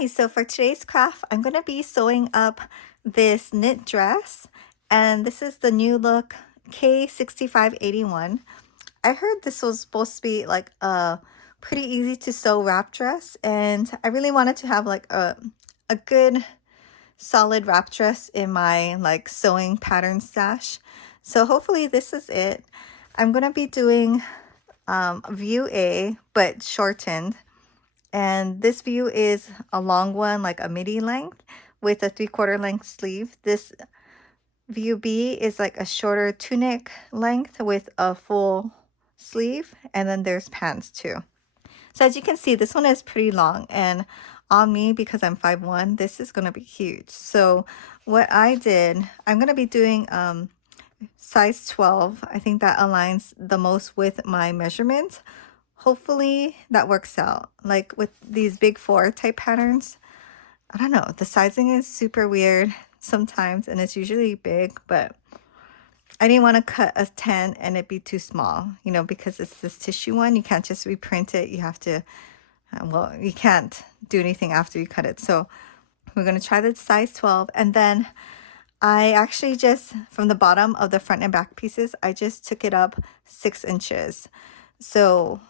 Hi, so for today's craft, I'm going to be sewing up this knit dress, and this is the new look K6581. I heard this was supposed to be like a pretty easy to sew wrap dress, and I really wanted to have like a good solid wrap dress in my like sewing pattern stash. So hopefully this is it. I'm going to be doing view A, but shortened. And this view is a long one, like a midi length with a 3/4 length sleeve. This view B is like a shorter tunic length with a full sleeve. And then there's pants too. So as you can see, this one is pretty long, and on me, because I'm 5'1", this is going to be huge. So what I did, I'm going to be doing size 12. I think that aligns the most with my measurements. Hopefully that works out. Like with these big 4 type patterns, I don't know, the sizing is super weird sometimes, and it's usually big, but I didn't want to cut a 10 and it be too small, you know, because it's this tissue one. You can't just reprint it. You have to, well, you can't do anything after you cut it. So we're going to try the size 12. And then I actually just, from the bottom of the front and back pieces, I just took it up 6 inches. So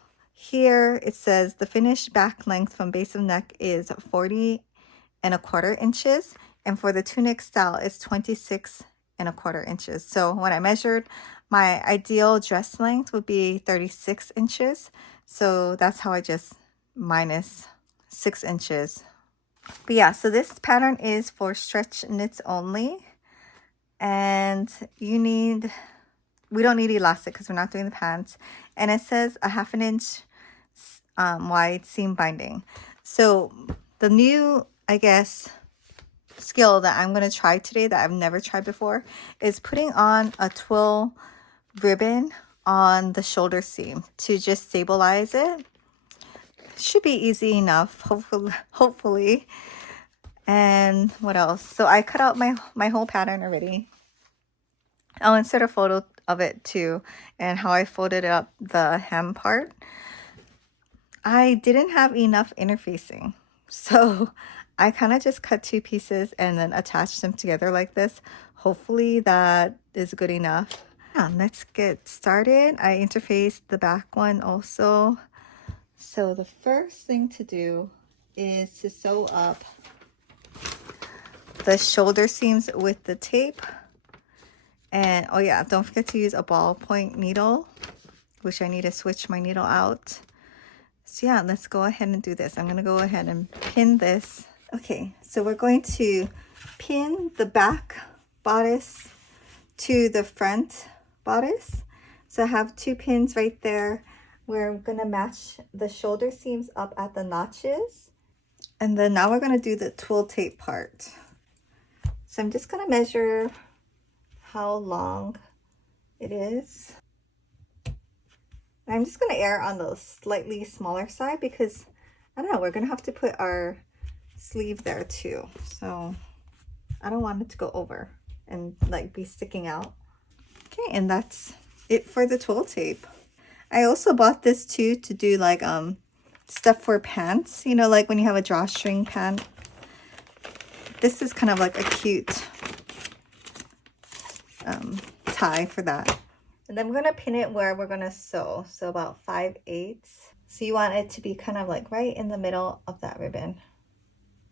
here it says the finished back length from base of neck is 40¼ inches. And for the tunic style, it's 26¼ inches. So when I measured, my ideal dress length would be 36 inches. So that's how I just minus 6 inches. But yeah, so this pattern is for stretch knits only. And we don't need elastic because we're not doing the pants. And it says a 1/2 inch wide seam binding. So the new, I guess, skill that I'm going to try today that I've never tried before is putting on a twill ribbon on the shoulder seam to just stabilize it. Should be easy enough, hopefully. And what else? So I cut out my whole pattern already. I'll insert a photo of it too, and how I folded up the hem part. I didn't have enough interfacing, so I kind of just cut 2 pieces and then attached them together like this. Hopefully that is good enough. Yeah, let's get started. I interfaced the back one also. So the first thing to do is to sew up the shoulder seams with the tape. And oh yeah, don't forget to use a ballpoint needle, which I need to switch my needle out. So yeah, let's go ahead and do this. I'm going to go ahead and pin this. Okay, so we're going to pin the back bodice to the front bodice. So I have 2 pins right there. We're going to match the shoulder seams up at the notches. And then now we're going to do the twill tape part. So I'm just going to measure how long it is. I'm just going to err on the slightly smaller side because, I don't know, we're going to have to put our sleeve there too. So I don't want it to go over and like be sticking out. Okay, and that's it for the twill tape. I also bought this too to do like stuff for pants. You know, like when you have a drawstring pant. This is kind of like a cute tie for that. And then we're going to pin it where we're going to sew. So about 5/8. So you want it to be kind of like right in the middle of that ribbon.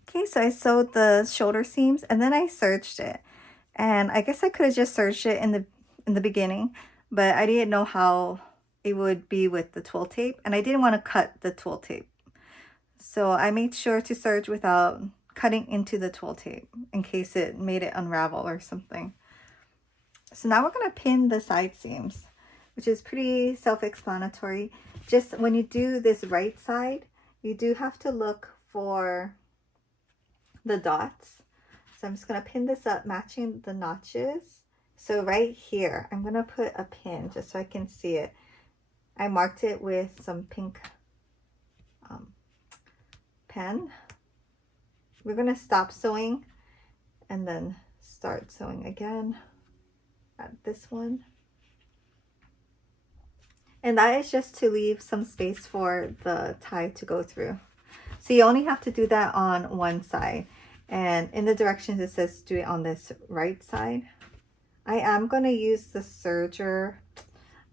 Okay, so I sewed the shoulder seams and then I serged it. And I guess I could have just serged it in the beginning, but I didn't know how it would be with the twill tape, and I didn't want to cut the twill tape. So I made sure to serge without cutting into the twill tape in case it made it unravel or something. So now we're going to pin the side seams, which is pretty self-explanatory. Just when you do this right side, you do have to look for the dots. So I'm just going to pin this up, matching the notches. So right here, I'm going to put a pin just so I can see it. I marked it with some pink pen. We're going to stop sewing and then start sewing again at this one. And that is just to leave some space for the tie to go through. So you only have to do that on one side. And in the directions it says do it on this right side. I am going to use the serger.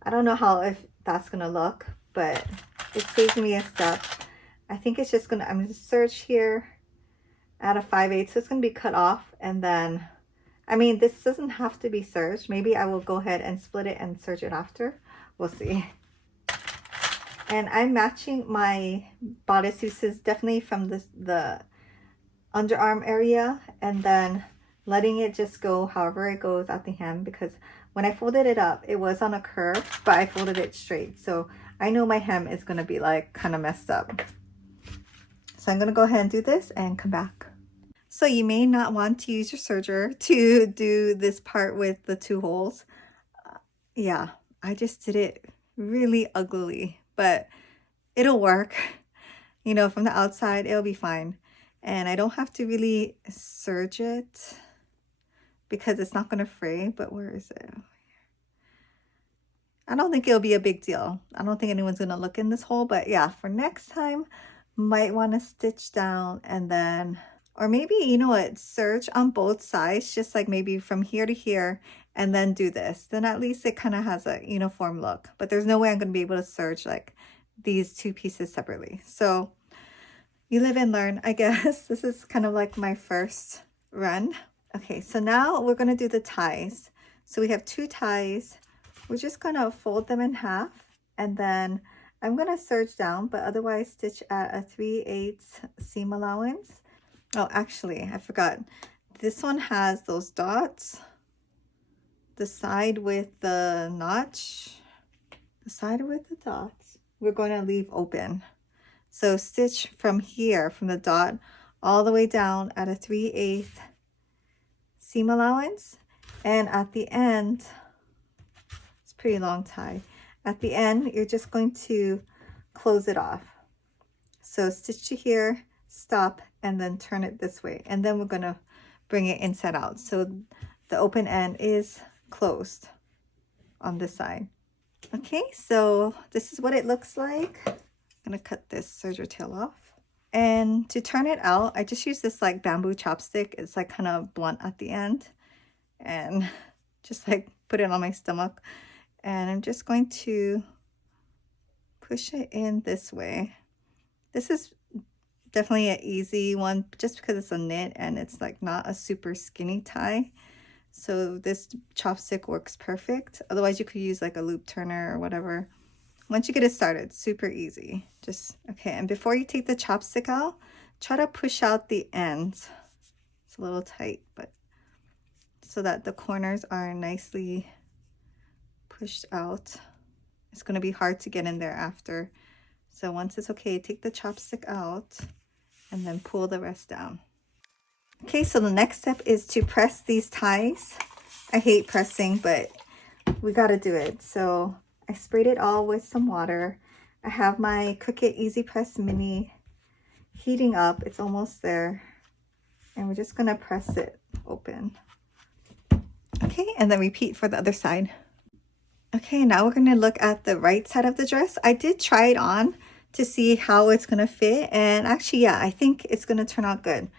I don't know how if that's going to look, but it saves me a step. I think it's just going to, I'm going to serge here at a 5/8, so it's going to be cut off. And then, I mean, this doesn't have to be serged. Maybe I will go ahead and split it and serge it after. We'll see. And I'm matching my bodice pieces definitely from the underarm area, and then letting it just go however it goes at the hem, because when I folded it up, it was on a curve, but I folded it straight. So I know my hem is going to be like kind of messed up. So I'm going to go ahead and do this and come back. So you may not want to use your serger to do this part with the 2 holes. Yeah, I just did it really uglily, but it'll work. You know, from the outside, it'll be fine. And I don't have to really serge it because it's not going to fray. But where is it? I don't think it'll be a big deal. I don't think anyone's going to look in this hole. But yeah, for next time, might want to stitch down and then, or maybe, you know what, serge on both sides, just like maybe from here to here, and then do this. Then at least it kind of has a uniform look. But there's no way I'm going to be able to serge like these 2 pieces separately. So you live and learn, I guess. This is kind of like my first run. Okay, so now we're going to do the ties. So we have 2 ties. We're just going to fold them in half, and then I'm going to serge down, but otherwise stitch at a 3/8 seam allowance. Oh, actually, I forgot. This one has those dots. The side with the notch, the side with the dots, we're going to leave open. So stitch from here, from the dot, all the way down at a 3/8 seam allowance. And at the end, it's a pretty long tie. At the end, you're just going to close it off. So stitch to here, stop, and then turn it this way. And then we're going to bring it inside out. So the open end is closed on this side. Okay, so this is what it looks like. I'm going to cut this serger tail off. And to turn it out, I just use this like bamboo chopstick. It's like kind of blunt at the end. And just like put it on my stomach. And I'm just going to push it in this way. This is definitely an easy one just because it's a knit and it's like not a super skinny tie. So this chopstick works perfect. Otherwise you could use like a loop turner or whatever. Once you get it started, super easy. Just, okay, and before you take the chopstick out, try to push out the ends. It's a little tight, but so that the corners are nicely pushed out. It's going to be hard to get in there after. So once it's okay, take the chopstick out and then pull the rest down. Okay, so the next step is to press these ties. I hate pressing, but we got to do it. So I sprayed it all with some water. I have my Cricut Easy Press Mini heating up. It's almost there. And we're just going to press it open. Okay, and then repeat for the other side. Okay, now we're going to look at the right side of the dress. I did try it on to see how it's going to fit. And actually, yeah, I think it's going to turn out good.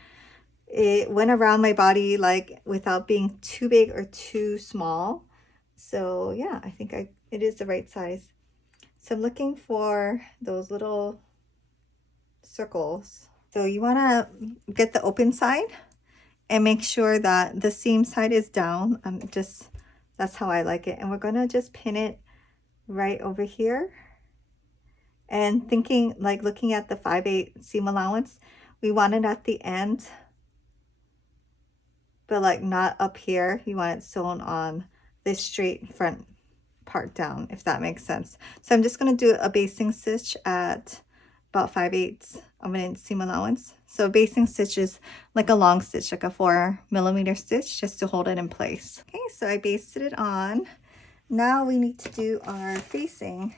It went around my body like without being too big or too small. So yeah, I think it is the right size. So I'm looking for those little circles. So you want to get the open side and make sure that the seam side is down. That's how I like it. And we're going to just pin it right over here. And thinking, like looking at the 5/8 seam allowance, we want it at the end, but like not up here. You want it sewn on this straight front part down, if that makes sense. So I'm just going to do a basting stitch at about 5/8 of an inch seam allowance. So basting stitch is like a long stitch, like a 4mm stitch, just to hold it in place. Okay, so I basted it on. Now we need to do our facing.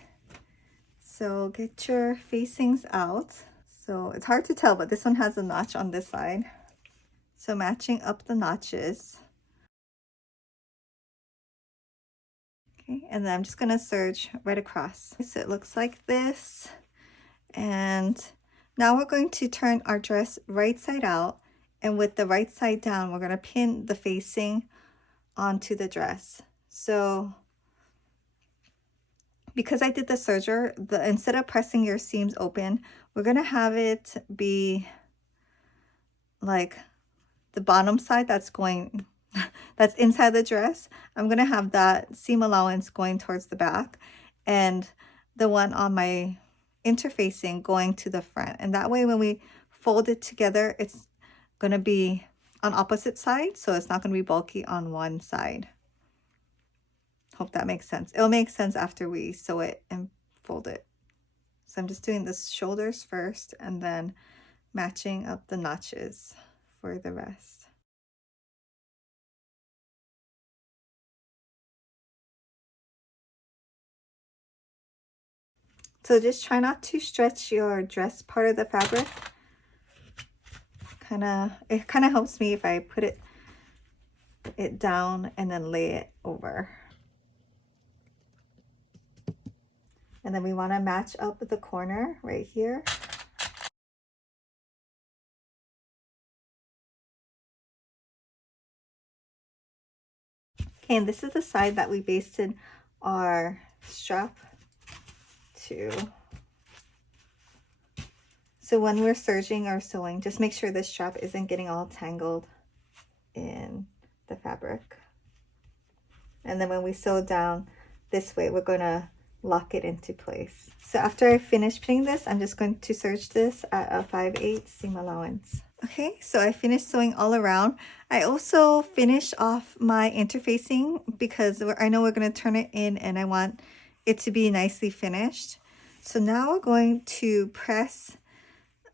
So get your facings out. So it's hard to tell, but this one has a notch on this side. So matching up the notches. Okay, and then I'm just going to serge right across. So it looks like this. And Now we're going to turn our dress right side out, and with the right side down, we're going to pin the facing onto the dress. So because I did the serger, instead of pressing your seams open, we're going to have it be like the bottom side that's going that's inside the dress. I'm going to have that seam allowance going towards the back, and the one on my interfacing going to the front. And that way when we fold it together, it's going to be on opposite sides, so it's not going to be bulky on one side. Hope that makes sense. It'll make sense after we sew it and fold it. So I'm just doing the shoulders first and then matching up the notches for the rest. So just try not to stretch your dress part of the fabric. It kind of helps me if I put it down and then lay it over. And then we want to match up with the corner right here. Okay, and this is the side that we basted our strap to. So when we're serging or sewing, just make sure the strap isn't getting all tangled in the fabric. And then when we sew down this way, we're going to lock it into place. So after I finish pinning this, I'm just going to serge this at a 5/8 seam allowance. Okay, so I finished sewing all around. I also finished off my interfacing because I know we're going to turn it in and I want it to be nicely finished. So now we're going to press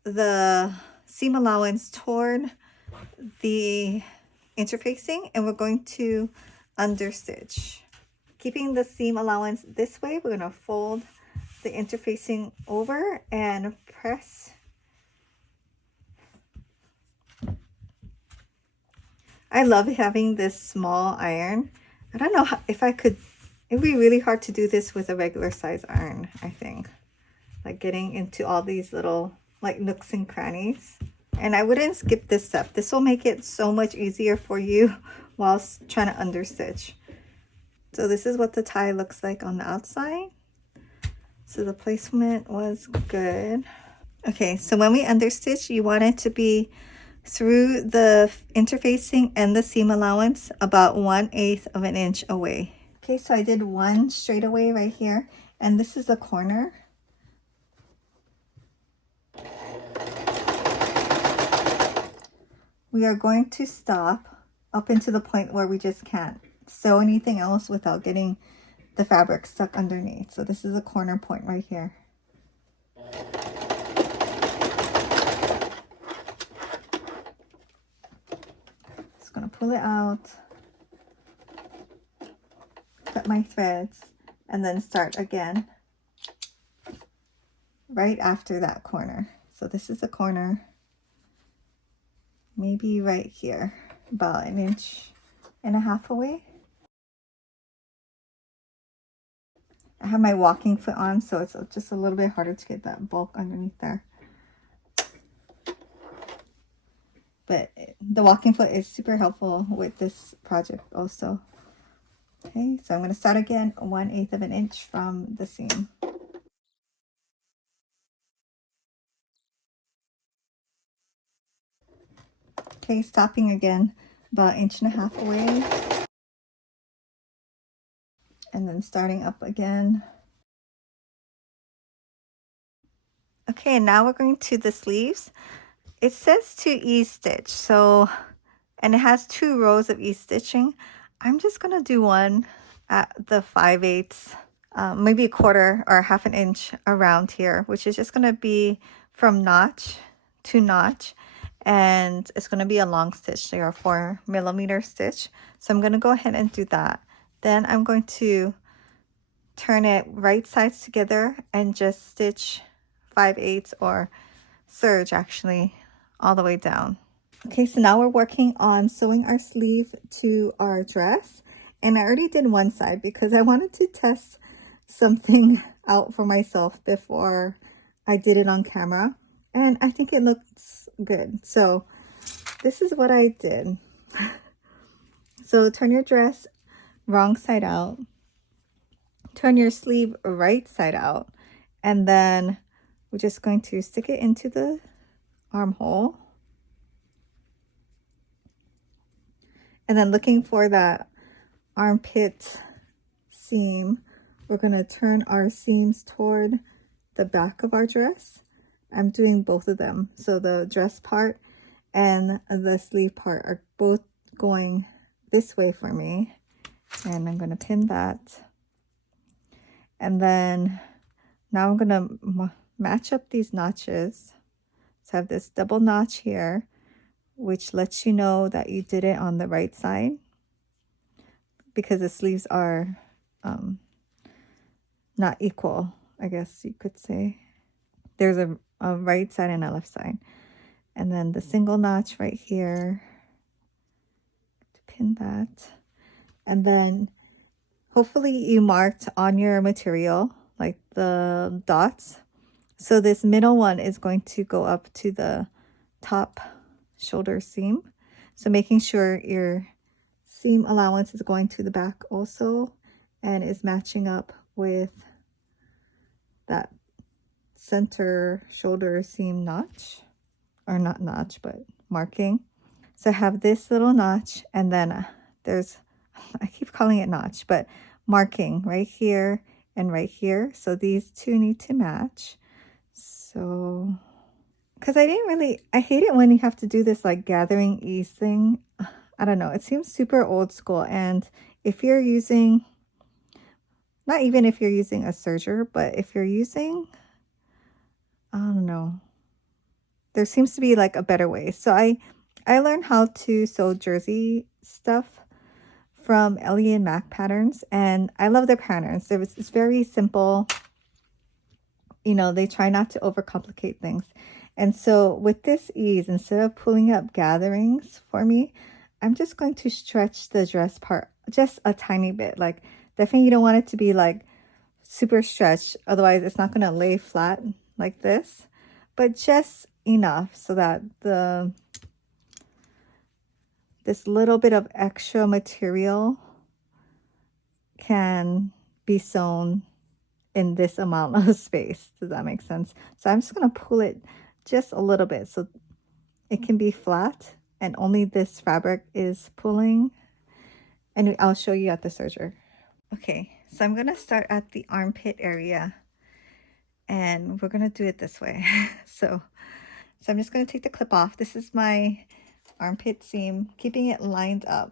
the seam allowance toward the interfacing, and we're going to understitch. Keeping the seam allowance this way, we're going to fold the interfacing over and press. I love having this small iron. I don't know if I could, it'd be really hard to do this with a regular size iron, I think. Like getting into all these little like nooks and crannies. And I wouldn't skip this step. This will make it so much easier for you whilst trying to understitch. So this is what the tie looks like on the outside. So the placement was good. Okay, so when we understitch, you want it to be through the interfacing and the seam allowance about 1/8 of an inch away. Okay, so I did one straightaway right here, and this is the corner. We are going to stop up into the point where we just can't sew anything else without getting the fabric stuck underneath. So this is a corner point right here. Just gonna pull it out, cut my threads, and then start again right after that corner. So this is a corner, maybe right here, about 1.5 inches away. I have my walking foot on, so it's just a little bit harder to get that bulk underneath there. But the walking foot is super helpful with this project also. Okay, so I'm going to start again 1/8 of an inch from the seam. Okay, stopping again about 1.5 inches away. And then starting up again. Okay, now we're going to the sleeves. It says to ease stitch, so, and it has 2 rows of ease stitching. I'm just gonna do one at the 5/8, maybe 1/4 or 1/2 inch around here, which is just gonna be from notch to notch, and it's gonna be a long stitch, or 4mm stitch. So I'm gonna go ahead and do that. Then I'm going to turn it right sides together and just stitch 5/8 or serge actually all the way down. Okay, so now we're working on sewing our sleeve to our dress, and I already did one side because I wanted to test something out for myself before I did it on camera. and I think it looks good. So this is what I did. So turn your dress wrong side out, turn your sleeve right side out, and then we're just going to stick it into the armhole. And then looking for that armpit seam, we're going to turn our seams toward the back of our dress. I'm doing both of them. So the dress part and the sleeve part are both going this way for me. And I'm going to pin that. And then now I'm going to match up these notches. So I have this double notch here, which lets you know that you did it on the right side, because the sleeves are not equal, I guess you could say. There's a right side and a left side. And then the single notch right here to pin that. And then hopefully you marked on your material like the dots. So this middle one is going to go up to the top shoulder seam. So making sure your seam allowance is going to the back also and is matching up with that center shoulder seam notch, or not notch, but marking. So I have this little notch, and then there's, I keep calling it notch, but marking right here and right here. So these two need to match. So, because I didn't really, I hate it when you have to do this like gathering ease thing. I don't know, it seems super old school. And if you're using, not even if you're using a serger, but if you're using, I don't know, there seems to be like a better way. So I learned how to sew jersey stuff from Ellie and Mac Patterns, and I love their patterns. It's very simple. You know, they try not to overcomplicate things. And so with this ease, instead of pulling up gatherings for me, I'm just going to stretch the dress part just a tiny bit. Like, definitely you don't want it to be like super stretched, otherwise it's not going to lay flat like this, but just enough so that this little bit of extra material can be sewn in this amount of space. Does that make sense? So I'm just going to pull it just a little bit so it can be flat and only this fabric is pulling. And I'll show you at the serger. Okay, so I'm going to start at the armpit area, and we're going to do it this way. So I'm just going to take the clip off. This is my armpit seam, keeping it lined up.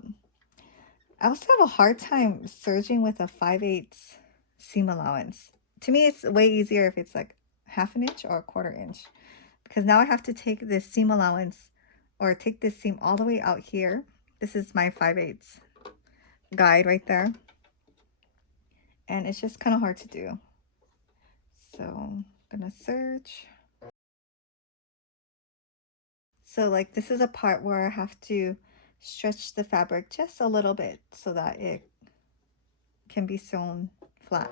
I also have a hard time serging with a 5/8 seam allowance. To me, it's way easier if it's like 1/2 inch or 1/4 inch, because now I have to take this seam allowance, or take this seam all the way out here. This is my 5/8 guide right there, and it's just kind of hard to do. So I'm gonna serge. So like this is a part where I have to stretch the fabric just a little bit so that it can be sewn flat.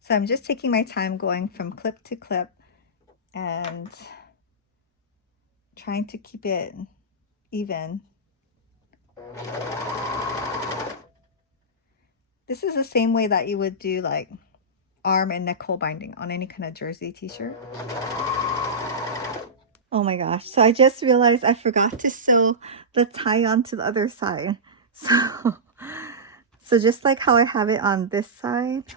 So I'm just taking my time going from clip to clip and trying to keep it even. This is the same way that you would do like arm and neck hole binding on any kind of jersey t-shirt. Oh my gosh, so I just realized I forgot to sew the tie on to the other side. So just like how I have it on this side,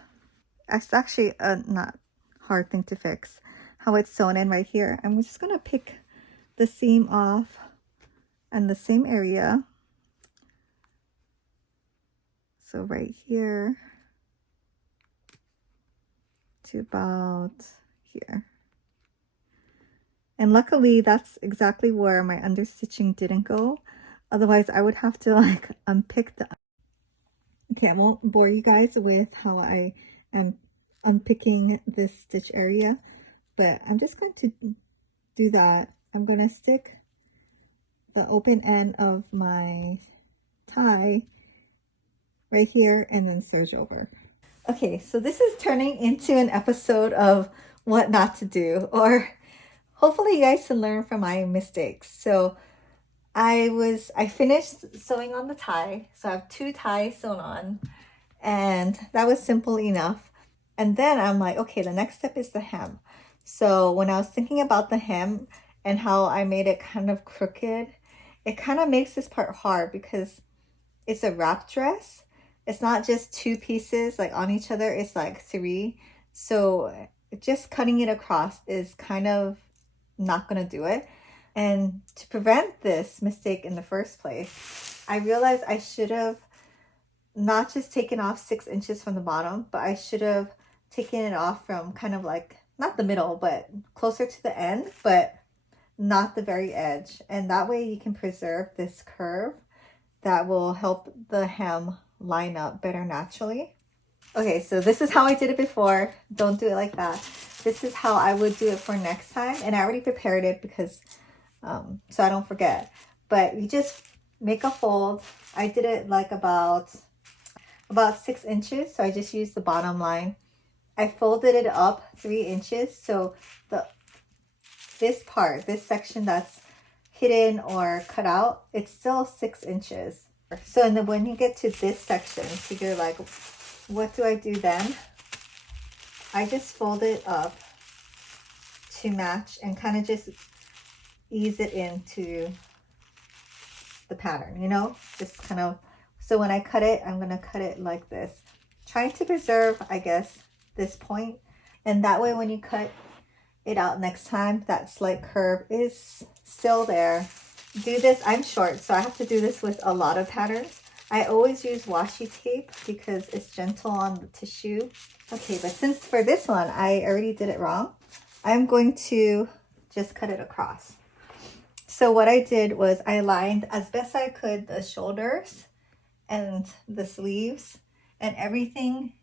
it's actually a not hard thing to fix. How it's sewn in right here. I'm just gonna pick the seam off and the same area. So right here to about here. And luckily that's exactly where my understitching didn't go. Otherwise I would have to like unpick the... Okay, I won't bore you guys with how I am unpicking this stitch area, but I'm just going to do that. I'm going to stick the open end of my tie right here and then serge over. Okay, so this is turning into an episode of what not to do, or hopefully you guys can learn from my mistakes. So I finished sewing on the tie. So I have 2 ties sewn on, and that was simple enough. And then I'm like, okay, the next step is the hem. So when I was thinking about the hem and how I made it kind of crooked, it kind of makes this part hard because it's a wrap dress. It's not just 2 pieces like on each other, it's like 3. So just cutting it across is kind of not gonna do it. And to prevent this mistake in the first place, I realized I should have not just taken off 6 inches from the bottom, but I should have taken it off from kind of like, not the middle, but closer to the end, but not the very edge. And that way you can preserve this curve that will help the hem line up better naturally. Okay, so this is how I did it before. Don't do it like that. This is how I would do it for next time. And I already prepared it because, so I don't forget. But you just make a fold. I did it like about 6 inches. So I just used the bottom line. I folded it up 3 inches. So this part, this section that's hidden or cut out, it's still 6 inches. So and then when you get to this section, so you're like, what do I do then? I just fold it up to match and kind of just ease it into the pattern, you know, just kind of. So when I cut it, I'm going to cut it like this, trying to preserve, I guess, this point. And that way when you cut it out next time, that slight curve is still there. Do this, I'm short, so I have to do this with a lot of patterns. I always use washi tape because it's gentle on the tissue. Okay, but since for this one, I already did it wrong, I'm going to just cut it across. So what I did was I lined as best I could the shoulders and the sleeves and everything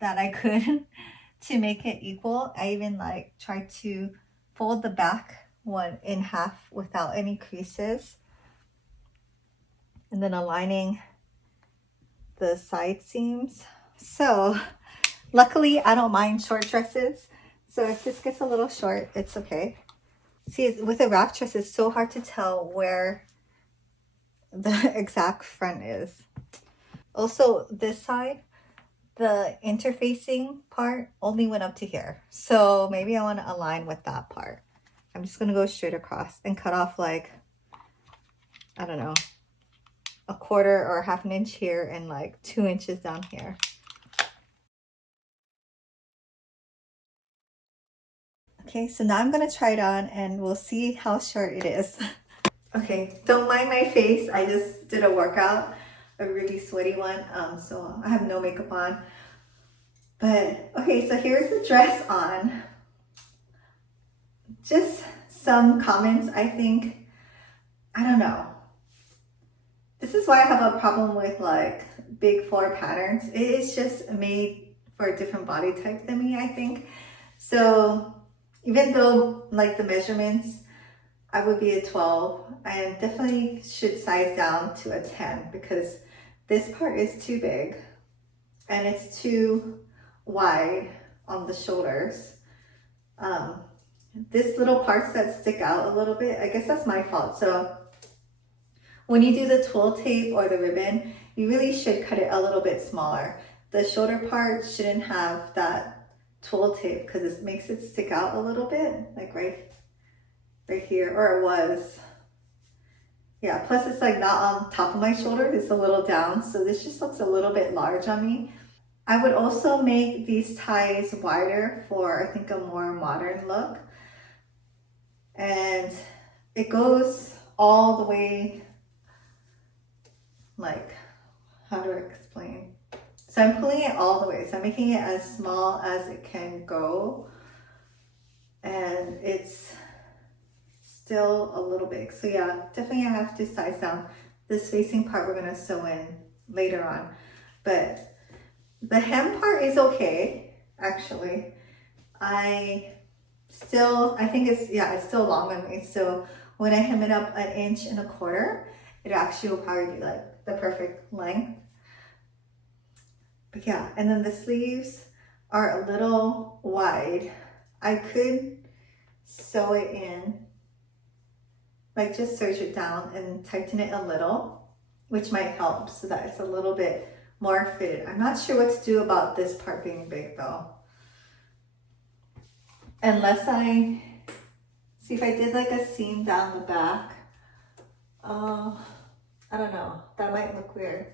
that I could to make it equal. I even like tried to fold the back one in half without any creases, and then aligning the side seams. So luckily I don't mind short dresses, so if this gets a little short, it's okay. See, with a wrap dress, it's so hard to tell where the exact front is. Also, this side, the interfacing part only went up to here, so maybe I want to align with that part. I'm just gonna go straight across and cut off like, I don't know, a quarter or half an inch here and like 2 inches down here. Okay, so now I'm gonna try it on and we'll see how short it is. Okay, don't mind my face. I just did a workout, a really sweaty one, so I have no makeup on. But okay, so here's the dress on. Just some comments, I think, I don't know. This is why I have a problem with like big floor patterns. It is just made for a different body type than me, I think. So even though like the measurements, I would be a 12, I definitely should size down to a 10 because this part is too big and it's too wide on the shoulders. This little parts that stick out a little bit, I guess that's my fault. So when you do the twill tape or the ribbon, you really should cut it a little bit smaller. The shoulder part shouldn't have that twill tape because it makes it stick out a little bit, like right here, or it was. Yeah, plus it's like not on top of my shoulder, it's a little down, so this just looks a little bit large on me. I would also make these ties wider for, I think, a more modern look. And it goes all the way, like, how do I explain? So I'm pulling it all the way, so I'm making it as small as it can go. And it's still a little big. So yeah, definitely I have to size down. This facing part we're gonna sew in later on. But the hem part is okay, actually. I think it's still long on me. So when I hem it up 1.25 inches, it actually will probably be like the perfect length. But yeah, and then the sleeves are a little wide. I could sew it in, like just serge it down and tighten it a little, which might help so that it's a little bit more fitted. I'm not sure what to do about this part being big though. Unless I, see if I did like a seam down the back. I don't know, that might look weird.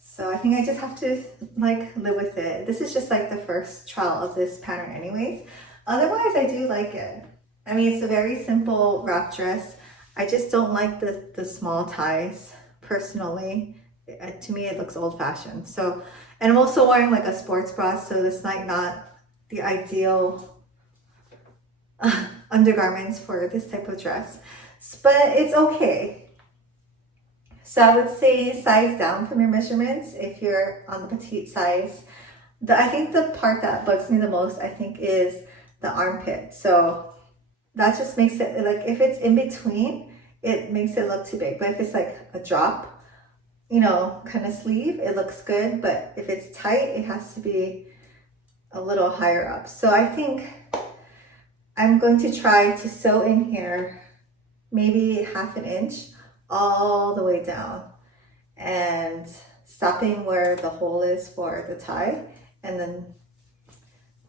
So I think I just have to like live with it. This is just like the first trial of this pattern anyways. Otherwise, I do like it. I mean, it's a very simple wrap dress. I just don't like the small ties personally. To me, it looks old fashioned. So, and I'm also wearing like a sports bra, so this might not the ideal undergarments for this type of dress, but it's okay. So I would say size down from your measurements if you're on the petite size. I think the part that bugs me the most, I think, is the armpit. So that just makes it, like, if it's in between, it makes it look too big. But if it's like a drop, you know, kind of sleeve, it looks good. But if it's tight, it has to be a little higher up. So I think I'm going to try to sew in here maybe 1/2 inch all the way down and stopping where the hole is for the tie, and then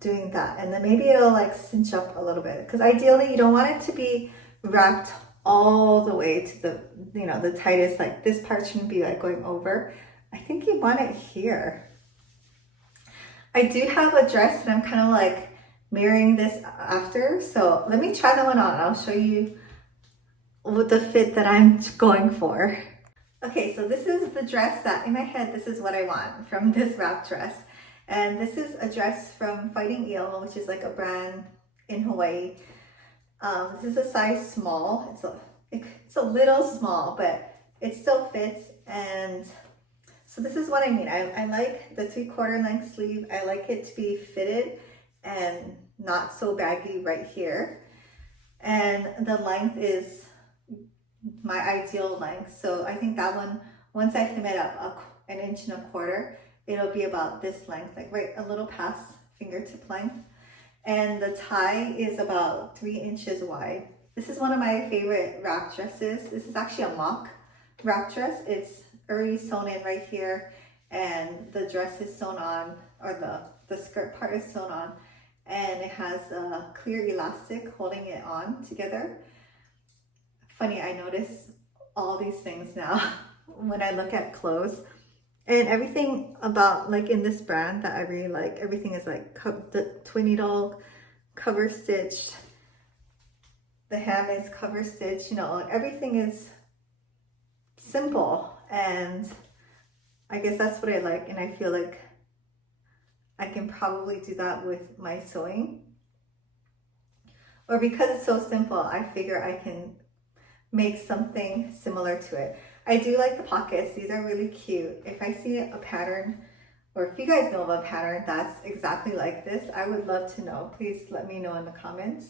doing that, and then maybe it'll like cinch up a little bit, because ideally you don't want it to be wrapped all the way to the, you know, the tightest, like this part shouldn't be like going over. I think you want it here. I do have a dress and I'm kind of like mirroring this after, so let me try that one on. I'll show you with the fit that I'm going for. Okay, so this is the dress that in my head, this is what I want from this wrap dress. And this is a dress from Fighting Eel, which is like a brand in Hawaii. This is a size small. It's a little small, but it still fits. And so this is what I mean. I like the 3/4 length sleeve. I like it to be fitted and not so baggy right here. And the length is my ideal length. So I think that one, once I hem it up 1.25 inches, it'll be about this length, like right a little past fingertip length. And the tie is about 3 inches wide. This is one of my favorite wrap dresses. This is actually a mock wrap dress. It's already sewn in right here, and the dress is sewn on, or the skirt part is sewn on, and it has a clear elastic holding it on together. Funny, I notice all these things now when I look at clothes, and everything about, like, in this brand that I really like, everything is like the twin needle cover stitched, the hem is cover stitched, you know, like everything is simple, and I guess that's what I like, and I feel like I can probably do that with my sewing, or because it's so simple, I figure I can make something similar to it. I do like the pockets. These are really cute. If I see a pattern, or if you guys know of a pattern that's exactly like this, I would love to know. Please let me know in the comments.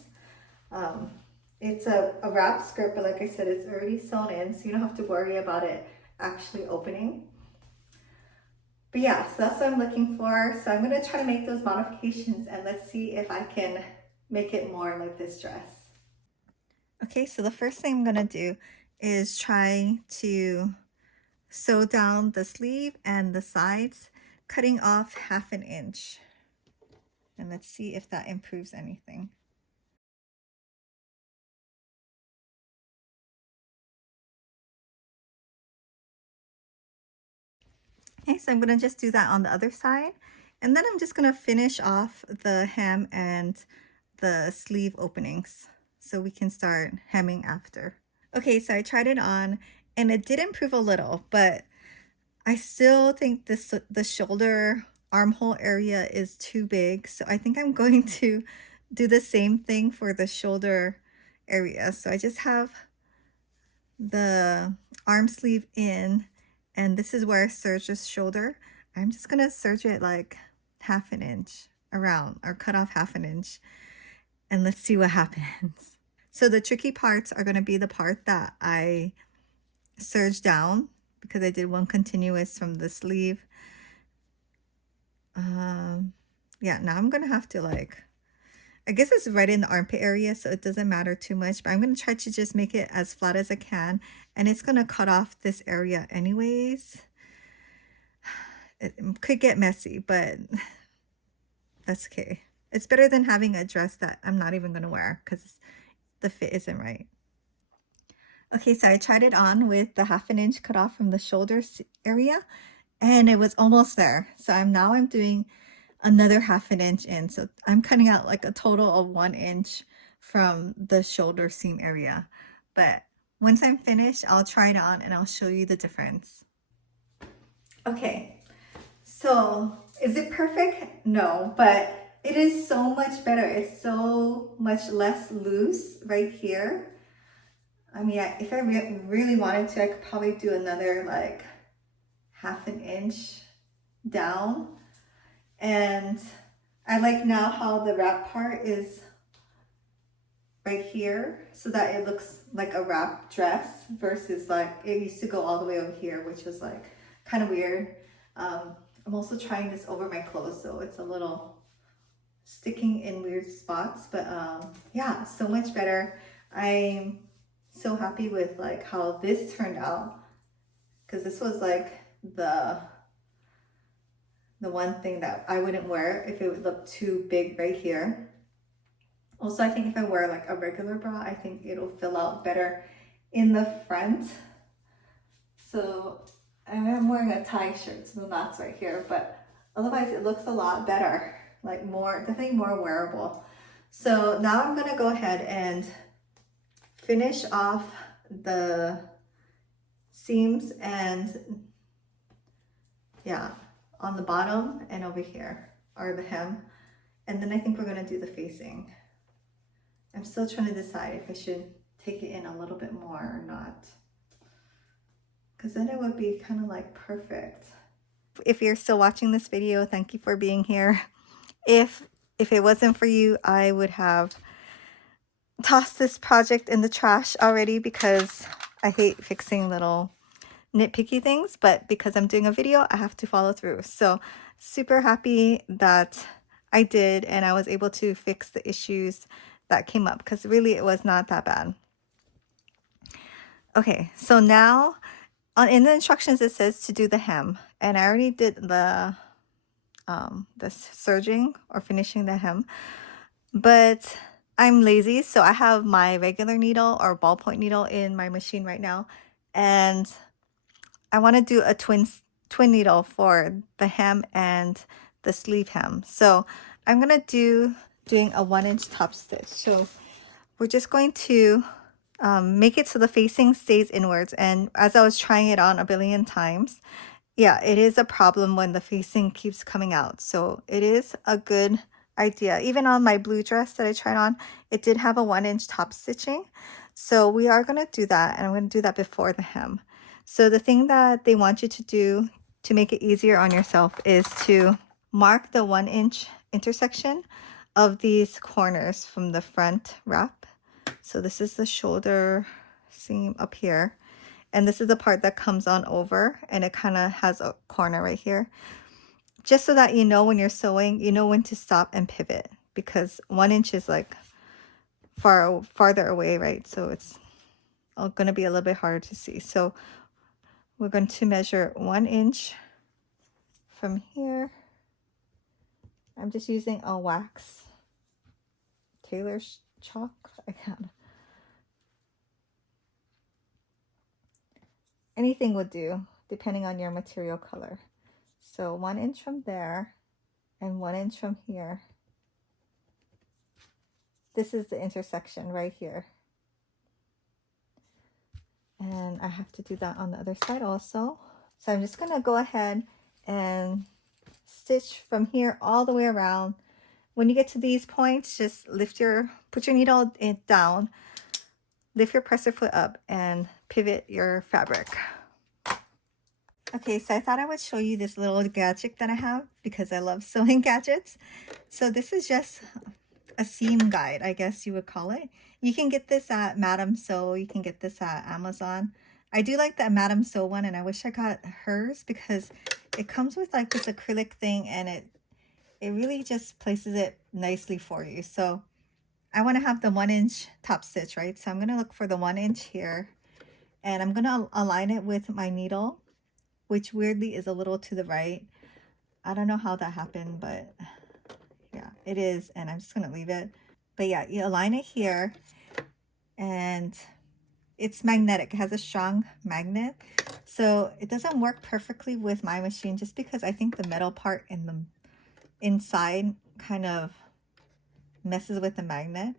It's a wrap skirt, but like I said, it's already sewn in, so you don't have to worry about it actually opening. But yeah, so that's what I'm looking for. So I'm gonna try to make those modifications, and let's see if I can make it more like this dress. Okay, so the first thing I'm gonna do is try to sew down the sleeve and the sides, cutting off 1/2 inch. And let's see if that improves anything. Okay, so I'm gonna just do that on the other side. And then I'm just gonna finish off the hem and the sleeve openings so we can start hemming after. Okay, so I tried it on and it did improve a little, but I still think the shoulder armhole area is too big. So I think I'm going to do the same thing for the shoulder area. So I just have the arm sleeve in, and this is where I serge the shoulder. I'm just gonna serge it like 1/2 inch around, or cut off 1/2 inch, and let's see what happens. So the tricky parts are gonna be the part that I serge down, because I did one continuous from the sleeve, Yeah, now I'm gonna have to like, I guess it's right in the armpit area, so it doesn't matter too much, but I'm gonna try to just make it as flat as I can, and it's gonna cut off this area anyways. It could get messy, but that's okay. It's better than having a dress that I'm not even gonna wear because the fit isn't right. Okay, so I tried it on with the 1/2 inch cut off from the shoulder area, and it was almost there. So I'm doing another 1/2 inch in. So I'm cutting out like a total of 1 inch from the shoulder seam area. But once I'm finished, I'll try it on and I'll show you the difference. Okay, so is it perfect? No, but it is so much better. It's so much less loose right here. I mean, if I really wanted to, I could probably do another like 1/2 inch down. And I like now how the wrap part is right here so that it looks like a wrap dress versus like it used to go all the way over here, which was like kind of weird. I'm also trying this over my clothes, so it's a little sticking in weird spots, but yeah, so much better. I'm so happy with like how this turned out, because this was like the one thing that I wouldn't wear if it would look too big right here. Also, I think if I wear like a regular bra, I think it'll fill out better in the front. So I'm wearing a tie shirt, so the knot's right here, but otherwise it looks a lot better, like more, definitely more wearable. So now I'm gonna go ahead and finish off the seams and yeah, on the bottom and over here are the hem. And then I think we're gonna do the facing. I'm still trying to decide if I should take it in a little bit more or not, because then it would be kind of like perfect. If you're still watching this video, thank you for being here. If it wasn't for you, I would have tossed this project in the trash already, because I hate fixing little nitpicky things, but because I'm doing a video, I have to follow through. So super happy that I did, and I was able to fix the issues that came up, because really it was not that bad. Okay, so now in the instructions it says to do the hem, and I already did the serging or finishing the hem, but I'm lazy, so I have my regular needle or ballpoint needle in my machine right now, and I want to do a twin needle for the hem and the sleeve hem. So I'm gonna doing a 1 inch top stitch. So we're just going to make it so the facing stays inwards. And as I was trying it on a billion times, yeah, it is a problem when the facing keeps coming out. So it is a good idea. Even on my blue dress that I tried on, it did have a 1 inch top stitching. So we are going to do that, and I'm going to do that before the hem. So the thing that they want you to do to make it easier on yourself is to mark the 1 inch intersection of these corners from the front wrap. So this is the shoulder seam up here, and this is the part that comes on over, and it kind of has a corner right here, just so that you know when you're sewing, you know when to stop and pivot, because 1 inch is like farther away, right? So it's going to be a little bit harder to see. So we're going to measure 1 inch from here. I'm just using a wax tailor's chalk. I can't. Anything would do, depending on your material color. So 1 inch from there and 1 inch from here. This is the intersection right here. And I have to do that on the other side also. So I'm just going to go ahead and stitch from here all the way around. When you get to these points, just put your needle down, lift your presser foot up, and pivot your fabric. Okay, so I thought I would show you this little gadget that I have, because I love sewing gadgets. So this is just a seam guide, I guess you would call it. You can get this at Madame Sew. You can get this at Amazon. I do like that Madame Sew one, and I wish I got hers, because it comes with like this acrylic thing, and it really just places it nicely for you. So I want to have the 1-inch top stitch, right? So I'm going to look for the 1-inch here, and I'm going to align it with my needle, which weirdly is a little to the right. I don't know how that happened, but yeah, it is, and I'm just going to leave it. But yeah, you align it here, and it's magnetic. It has a strong magnet. So it doesn't work perfectly with my machine just because I think the metal part in the inside kind of messes with the magnet.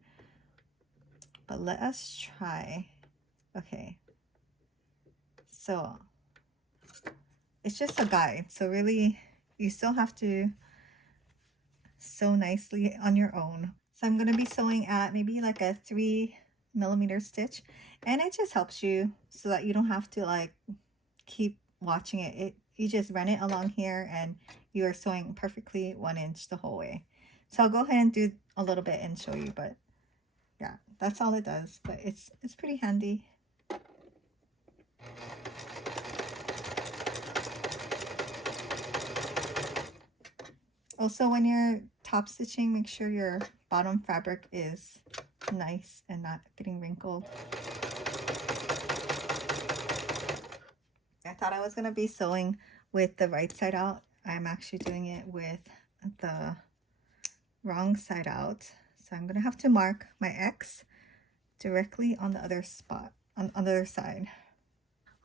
But let us try. Okay. So it's just a guide. So really, you still have to sew nicely on your own. So I'm going to be sewing at maybe like a 3mm stitch, and it just helps you so that you don't have to like keep watching it. You just run it along here and you are sewing perfectly 1 inch the whole way. So I'll go ahead and do a little bit and show you, but yeah, that's all it does. But it's pretty handy. Also, when you're top stitching, make sure your bottom fabric is nice and not getting wrinkled. I thought I was going to be sewing with the right side out. I'm actually doing it with the wrong side out. So I'm going to have to mark my X directly on the other spot, on the other side.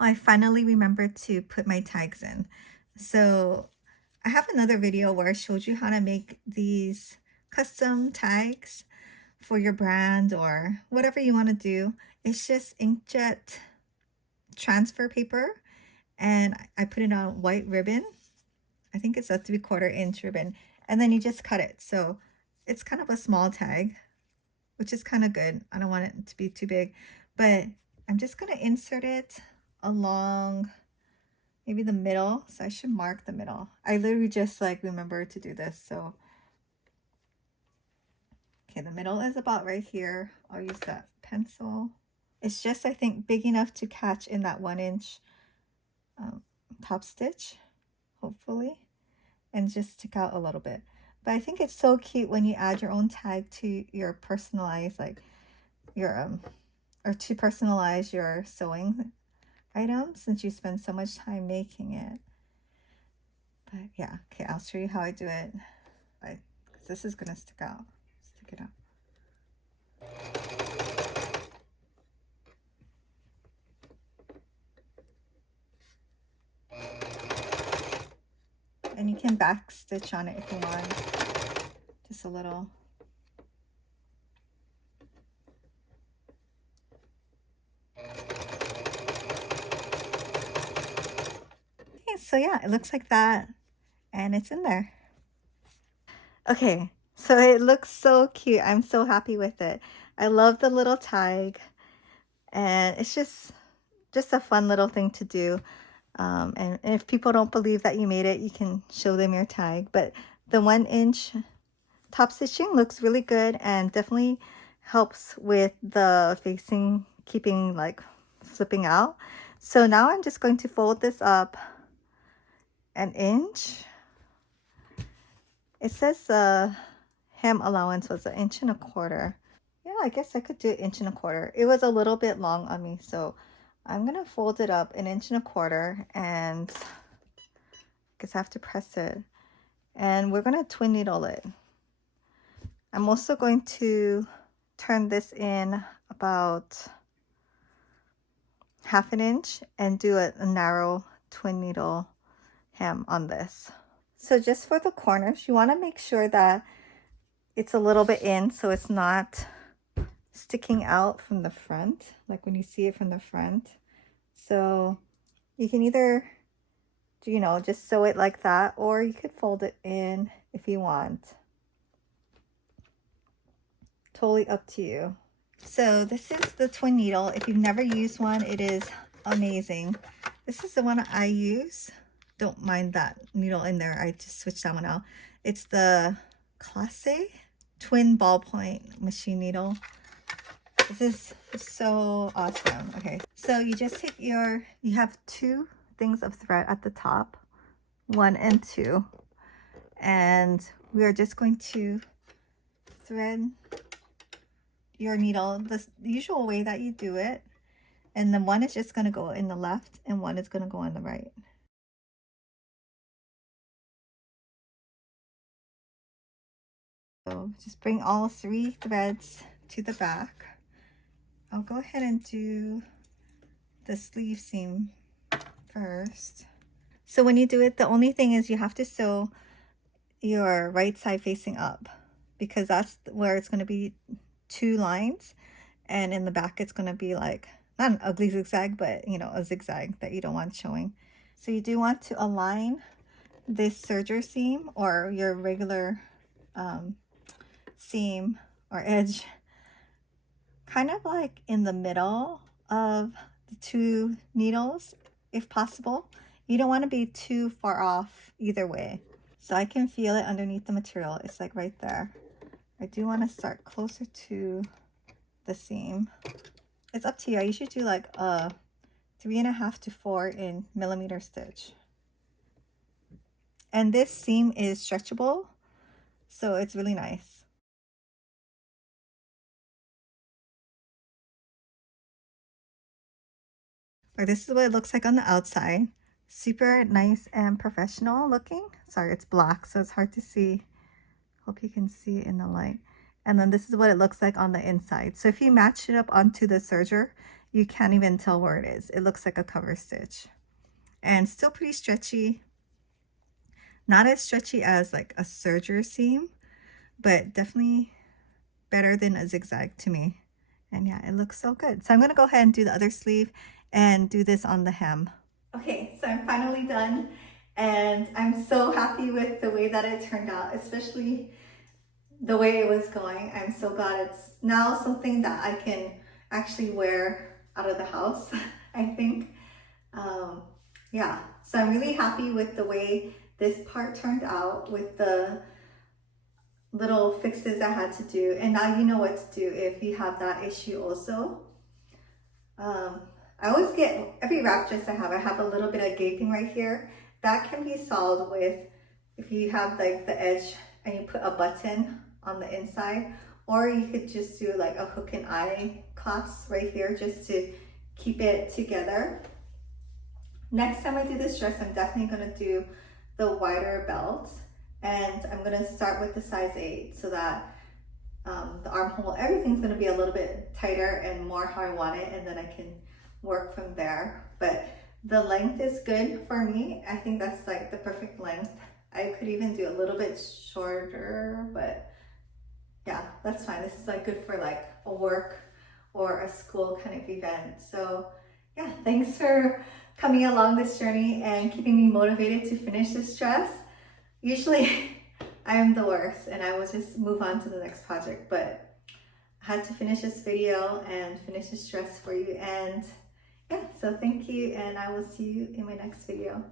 I finally remembered to put my tags in. So I have another video where I showed you how to make these custom tags for your brand or whatever you want to do. It's just inkjet transfer paper, and I put it on white ribbon. I think it's a 3/4 inch ribbon, and then you just cut it. So it's kind of a small tag, which is kind of good. I don't want it to be too big, but I'm just going to insert it along maybe the middle. So I should mark the middle. I literally just like remember to do this. So okay, the middle is about right here. I'll use that pencil. It's just, I think, big enough to catch in that 1-inch top stitch, hopefully, and just stick out a little bit. But I think it's so cute when you add your own tag to your personalized, like your or to personalize your sewing item, since you spend so much time making it. But yeah, okay, I'll show you how I do it. Because this is gonna stick out. Stick it out. And you can back stitch on it if you want, just a little. Okay, so yeah, it looks like that, and it's in there. Okay, so it looks so cute. I'm so happy with it. I love the little tag, and it's just a fun little thing to do. And if people don't believe that you made it, you can show them your tag. But the 1-inch top stitching looks really good and definitely helps with the facing, keeping like flipping out. So now I'm just going to fold this up 1 inch. It says the hem allowance was 1.25 inches. Yeah, I guess I could do 1.25 inches. It was a little bit long on me, so I'm gonna fold it up 1.25 inches, and I guess I have to press it. And we're gonna twin needle it. I'm also going to turn this in about 1/2 inch and do a narrow twin needle hem on this. So just for the corners, you want to make sure that it's a little bit in so it's not sticking out from the front, like when you see it from the front. So you can either, you know, just sew it like that, or you could fold it in if you want. Totally up to you. So this is the twin needle. If you've never used one, it is amazing. This is the one I use. Don't mind that needle in there. I just switched that one out. It's the Classe twin ballpoint machine needle. This is so awesome. Okay, so you just take you have 2 things of thread at the top, 1 and 2, and we are just going to thread your needle the usual way that you do it, and then one is just going to go in the left and one is going to go on the right. So just bring all 3 threads to the back. I'll go ahead and do the sleeve seam first. So when you do it, the only thing is you have to sew your right side facing up, because that's where it's going to be 2 lines, and in the back it's going to be like not an ugly zigzag, but you know, a zigzag that you don't want showing. So you do want to align this serger seam or your regular seam or edge kind of like in the middle of the 2 needles if possible. You don't want to be too far off either way. So I can feel it underneath the material. It's like right there. I do want to start closer to the seam. It's up to you. I usually do like a 3.5 to 4 millimeter stitch. And this seam is stretchable, so it's really nice. Or this is what it looks like on the outside. Super nice and professional looking. Sorry, it's black, so it's hard to see. Hope you can see it in the light. And then this is what it looks like on the inside. So if you match it up onto the serger, you can't even tell where it is. It looks like a cover stitch. And still pretty stretchy. Not as stretchy as like a serger seam, but definitely better than a zigzag to me. And yeah, it looks so good. So I'm going to go ahead and do the other sleeve and do this on the hem. Okay, so I'm finally done, and I'm so happy with the way that it turned out, especially the way it was going. I'm so glad it's now something that I can actually wear out of the house, I think. Yeah, so I'm really happy with the way this part turned out with the little fixes I had to do. And now you know what to do if you have that issue also. I always get, every wrap dress I have a little bit of gaping right here. That can be solved with, if you have like the edge and you put a button on the inside, or you could just do like a hook and eye clasp right here just to keep it together. Next time I do this dress, I'm definitely going to do the wider belt, and I'm going to start with the size 8 so that the armhole, everything's going to be a little bit tighter and more how I want it, and then I can work from there. But the length is good for me. I think that's like the perfect length. I could even do a little bit shorter, but yeah, that's fine. This is like good for like a work or a school kind of event. So yeah, thanks for coming along this journey and keeping me motivated to finish this dress. Usually I am the worst and I will just move on to the next project, but I had to finish this video and finish this dress for you. And yeah, so thank you, and I will see you in my next video.